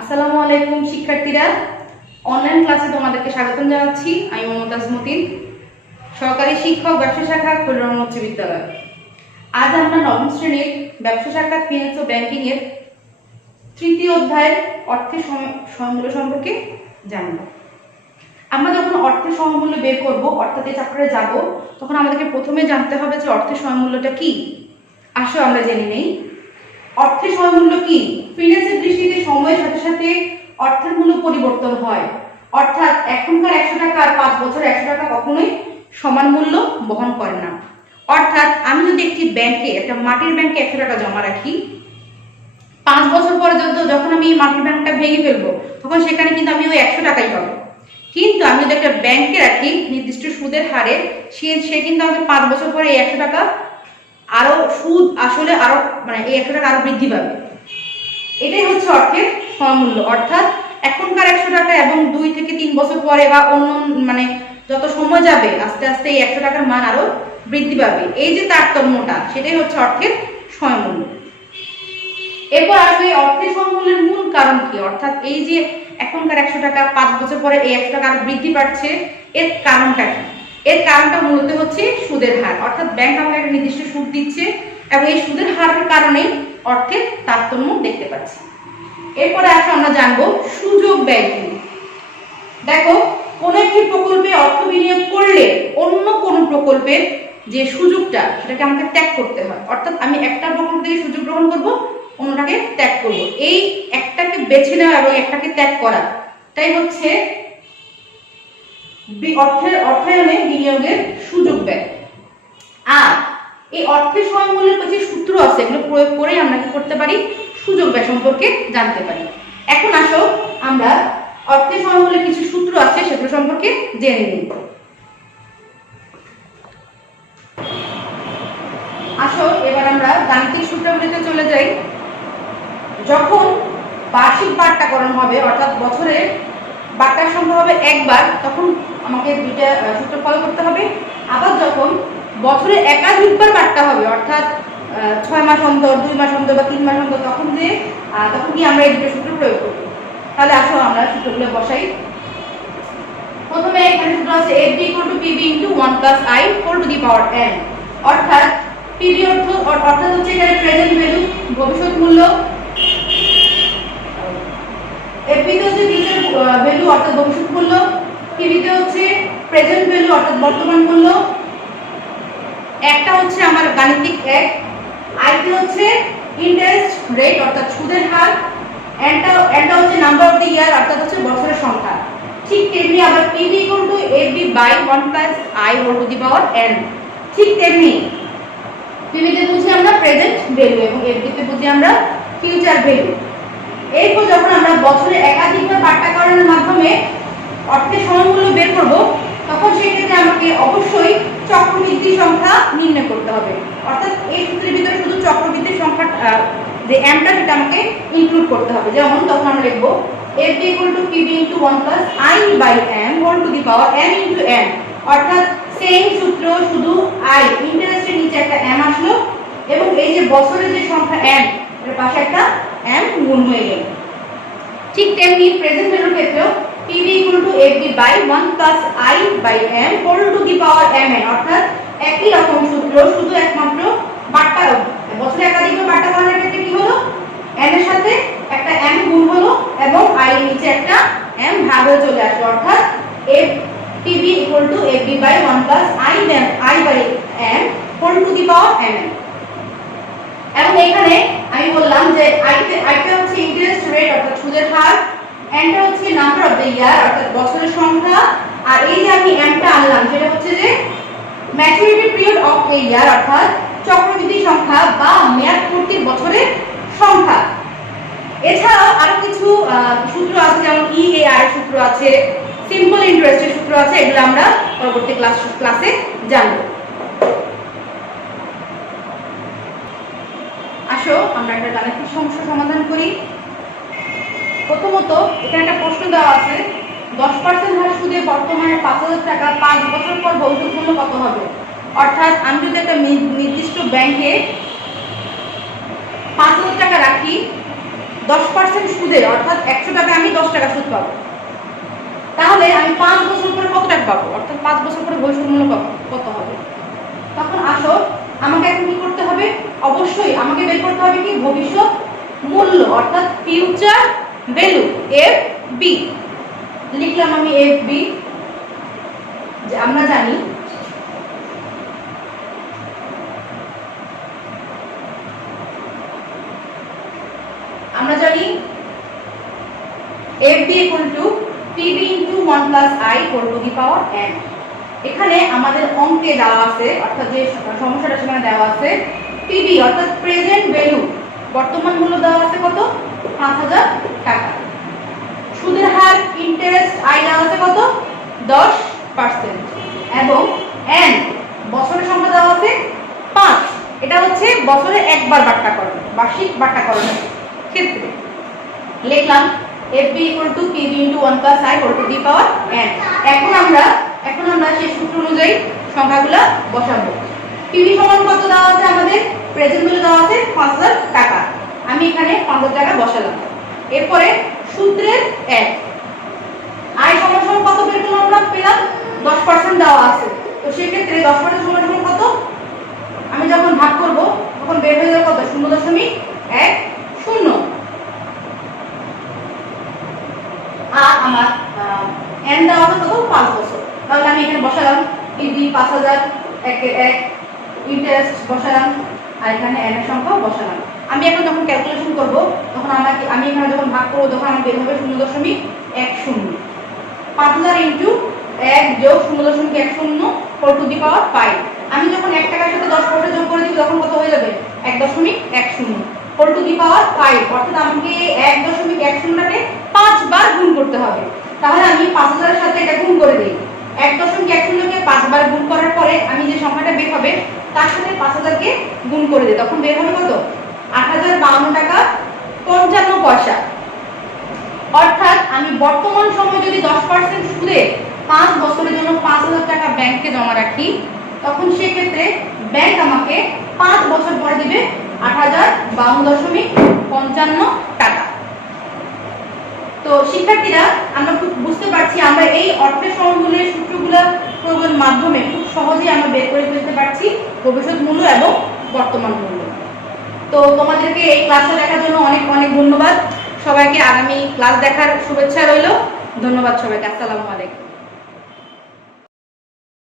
আসসালামু আলাইকুম শিক্ষার্থীরা, অনলাইন ক্লাসে তোমাদেরকে স্বাগতম জানাচ্ছি। আমি মমতাজ মতিন, সহকারী শিক্ষক, ব্যবসা শাখা, খুলনা উচ্চ বিদ্যালয়। আজ আমরা নবম শ্রেণীর ব্যবসা শাখা ফিন্যান্স ও ব্যাংকিং এর তৃতীয় অধ্যায়ের অর্থের সমমূল্য সম্পর্কে জানব। আমরা যখন অর্থের সমমূল্য বের করব, অর্থাৎ এই চ্যাপ্টারে যাব, তখন আমাদেরকে প্রথমে জানতে হবে যে অর্থের সমমূল্যটা কি। আসো আমরা জেনে নেই অর্থের সমমূল্য কি। ফিন্যান্সের দৃষ্টিতে সময়ের সাথে সাথে অর্থের মূল্য পরিবর্তন হয়, অর্থাৎ এখনকার 100 টাকা আর 5 বছর 100 টাকা কখনোই সমান মূল্য বহন করে না। অর্থাৎ আমি যদি একটি ব্যাংকে, একটা মাটির ব্যাংকে 100 টাকা জমা রাখি, 5 বছর পরে যখন আমি এই মাটির ব্যাংকটা ভেঙে ফেলবো, তখন সেখানে কিন্তু আমি ওই 100 টাকাই পাবো। কিন্তু আমি যদি একটা ব্যাংকে রাখি নির্দিষ্ট সুদের হারে, সে কিন্তু আমাকে 5 বছর পরে এই 100 টাকা আরো সুদ আসলে আরো এই 100 টাকা আরো বৃদ্ধি পাবে। এটাই হচ্ছে অর্থের সমমূল্য। অর্থাৎ এখনকার 100 টাকা এবং 2 থেকে 3 বছর পরে বা অন্য যত সময় যাবে আস্তে আস্তে এই 100 টাকার মান আরো বৃদ্ধি পাবে। এই যে তারতম্যটা, সেটাই হচ্ছে অর্থের সমমূল্য। এরপর আসবে অর্থের সমমূল্যের মূল কারণ কি, অর্থাৎ এই যে এখনকার 100 টাকা 5 বছর পরে এই 100 টাকা আরো বৃদ্ধি পাচ্ছে, এর কারণটা কি? এর কারণটা মূলত হচ্ছে সুদের হার। অর্থাৎ ব্যাংক আমাকে একটা নির্দিষ্ট সুদ দিচ্ছে এবং এই সুদের হারের কারণেই অর্থের তারতম্য দেখতে পাচ্ছি। এরপরে আসলে আমরা জানবো সুযোগ ব্যয় কি। দেখো, কোন একটি প্রকল্পে অর্থ বিনিয়োগ করলে অন্য কোন প্রকল্পের যে সুযোগটা, সেটাকে আমাকে ত্যাগ করতে হয়। অর্থাৎ আমি একটা প্রকল্প থেকে সুযোগ গ্রহণ করব, অন্যটাকে ত্যাগ করব। এই একটাকে বেছে নেওয়া এবং একটাকে ত্যাগ করা, তাই হচ্ছে অর্থায়নে বিনিয়োগের সুযোগ ব্যয়। আর এই অর্থের সমমূল্যের কিছু সূত্র আছে, এগুলো প্রয়োগ করেই আমরা কি করতে পারি, সুযোগ ব্যয় সম্পর্কে জানতে পারি। এখন আসো আমরা অর্থের সমমূল্যের কিছু সূত্র আছে সেগুলো সম্পর্কে জেনে নিই। আসো এবার আমরা গাণিতিক সূত্রগুলিতে চলে যাই। যখন বার্ষিক বাট্টাকরণ হবে, অর্থাৎ বছরে বাট্টার সংখ্যা হবে একবার, তখন আমাকে দুইটা সূত্র ফলো করতে হবে। আবার যখন বছরে একাধিকবার বাট্টা হবে, অর্থাৎ 6 মাস অন্তর, 2 মাস অন্তর বা 3 মাস অন্তর, তখন কি আমরা এই দুটো সূত্র প্রয়োগ করব। তাহলে আসো আমরা সূত্রগুলো বসাই। প্রথমে এখানে সূত্র আছে FD = PB × 1 + I whole to the power n। অর্থাৎ PB অর্থাৎ হচ্ছে এখানে প্রেজেন্ট ভ্যালু, ভবিষ্যৎ মূল্য। FB তে হচ্ছে ফিউচার ভ্যালু অর্থাৎ ভবিষ্যৎ মূল্য। PB তে হচ্ছে প্রেজেন্ট ভ্যালু অর্থাৎ বর্তমান মূল্য। একটা হচ্ছে আমার গাণিতিক এক, I তে হচ্ছে ইন্টারেস্ট রেট অর্থাৎ সুদের হার, এন্ডটা হচ্ছে নাম্বার অফ দ্য ইয়ার অর্থাৎ হচ্ছে বছরের সংখ্যা। ঠিক তেমনি আবার PB = FB/1 + I whole to the power n। ঠিক তেমনি PB তে বুঝি আমরা প্রেজেন্ট ভ্যালু এবং FB তে বুঝি আমরা ফিউচার ভ্যালু। এরপর যখন আমরা বছরে একাধিকবার বাট্টাকরণের মাধ্যমে অর্থের সমমূল্য বের করব, তখন সেক্ষেত্রে আমাকে অবশ্যই চক্রবৃদ্ধি সংখ্যা নির্ণয় করতে হবে। অর্থাৎ এই সূত্রের ভিতরে শুধু চক্রবৃদ্ধির সংখ্যা যে mটা, সেটা আমাকে ইনক্লুড করতে হবে। যেমন তখন আমরা লিখব FD = PB × 1 + I/m whole to the power n × n। অর্থাৎ সেম সূত্র, শুধু I ইন্টারেস্টের নিচে একটা m আসলো এবং এই যে বছরের যে সংখ্যা n, এর পাশে একটা m গুণ হয়ে গেল। ঠিক তেমনি প্রেজেন্ট ভ্যালুর ক্ষেত্রেও PB = FB/1 + I/m whole to the power mn। অর্থাৎ একই রকম সূত্র, শুধু একমাত্র বাট্টা বছরে একাধিকবার বাট্টাকরণের ক্ষেত্রে কি হলো, n এর সাথে একটা m গুণ হলো এবং I এর নিচে একটা m ভাগ হয়ে চলে আসলো। অর্থাৎ PB = FB/1 + I/m whole to the power mn। এবং এখানে আমি বললাম যে আইটা হচ্ছে ইন্টারেস্ট রেট অর্থাৎ সুদের হার, এন্ডটা হচ্ছে নাম্বার অফ দ্য ইয়ার অর্থাৎ বছরের সংখ্যা, আর এই যে আমি এমটা আনলাম সেটা হচ্ছে যে ম্যাচুরিটি পিরিয়ড অফ এ ইয়ার অর্থাৎ চক্রবৃদ্ধি সংখ্যা বা মেয়াদ পূর্তির বছরের সংখ্যা। এছাড়াও আরো কিছু সূত্র আছে, যেমন EAR এর সূত্র আছে, সিম্পল ইন্টারেস্টের সূত্র আছে। এগুলো আমরা পরবর্তী ক্লাসে জানব। আসো আমরা একটা গাণিতিক সমস্যা সমাধান করি। প্রথমত এখানে একটা প্রশ্ন দেওয়া আছে, 10% হার সুদে বর্তমানে 5000 টাকা 5 বছর পর ভবিষ্যৎ মূল্য কত হবে। অর্থাৎ আমি যদি একটা নির্দিষ্ট ব্যাংকে 5000 টাকা রাখি, 10% সুদে, অর্থাৎ 100 টাকায় আমি 10 টাকা সুদ পাবো। তাহলে আমি 5 বছর পরে কত টাকা পাবো, অর্থাৎ 5 বছর পরে ভবিষ্যৎ মূল্য কত হবে। তখন আসো আমাকে এখন কি করতে হবে, অবশ্যই আমাকে বের করতে হবে কি ভবিষ্যৎ মূল্য, অর্থাৎ ফিউচার ভ্যালু, FB। লিখলাম আমি FB। যে আমরা জানি FB equal to PB into 1 plus I whole to the power n। এখানে আমাদের অঙ্কে দেওয়া আছে, অর্থাৎ যে সমস্যাটা সেখানে দেওয়া আছে PB অর্থাৎ প্রেজেন্ট ভ্যালু, বর্তমান মূল্য দেওয়া আছে কত, 5000 টাকা। সুদের হার ইন্টারেস্ট I দেওয়া আছে কত, 10%, এবং n বছরের সংখ্যা দেওয়া আছে 5। এটা হচ্ছে বছরে একবার বাট্টাকরণ, বার্ষিক বাট্টাকরণের ক্ষেত্রে। লিখলাম FB equal to PB into 1 plus I whole to the power n। এখন আমরা সেই সূত্র অনুযায়ী সংখ্যাগুলো বসাবো। PB সমান কত দেওয়া আছে, আমাদের প্রেজেন্ট ভ্যালু দেওয়া আছে 5000 টাকা। আমি এখানে 5000 টাকা বসালাম। এরপরে সূত্রের 1 I সমান কত বের করলাম, আমরা পেলাম 10% দেওয়া আছে। তো সেই ক্ষেত্রে 10% সমান কত, আমি যখন ভাগ করব তখন বের হয়ে যাবে কত, 0.10। আর আমার n দেওয়া আছে কত, 5 বছর। তাহলে আমি এখানে বসালাম PB 5000 1 ইন্টারেস্ট বসালাম, আর এখানে n এর সংখ্যা বসালাম। আমি এখন যখন ক্যালকুলেশন করব তখন আমি এখানে যখন ভাগ করব তখন আমার বের হবে 0.10। 5000 ইনটু 1 যোগ 0.10 হোল টু দি পাওয়ার 5। আমি যখন 1 টাকার সাথে 10% যোগ করে দিব তখন কত হয়ে যাবে, 1.10 হোল টু দি পাওয়ার 5। অর্থাৎ আমাকে 1.10টাকে 5 বার গুণ করতে হবে। তাহলে আমি 5000 এর সাথে এটা গুণ করে দেই। 1.10কে 5 বার গুণ করার পরে আমি যে সংখ্যাটা বের হবে তার সাথে 5000 কে গুণ করে দেই, তখন বের হবে কত, 8052 টাকা 55 পয়সা। অর্থাৎ আমি বর্তমান সময়ে যদি 10% সুদে 5 বছরের জন্য 5000 টাকা ব্যাংকে জমা রাখি, তখন সেই ক্ষেত্রে ব্যাংক আমাকে 5 বছর পরে দিবে 8052.55 টাকা। তো শিক্ষার্থীরা, আমরা খুব বুঝতে পারছি আমরা এই অর্থের সমমূল্যের সূত্রগুলো প্রয়োগের মাধ্যমে খুব সহজেই আমরা বের করে ফেলতে পারছি ভবিষ্যৎ মূল্য এবং বর্তমান মূল্য। তো তোমাদেরকে এই ক্লাসটা দেখার জন্য অনেক অনেক ধন্যবাদ। সবাইকে আগামী ক্লাস দেখার শুভেচ্ছা রইল। ধন্যবাদ সবাইকে। আসসালামু আলাইকুম।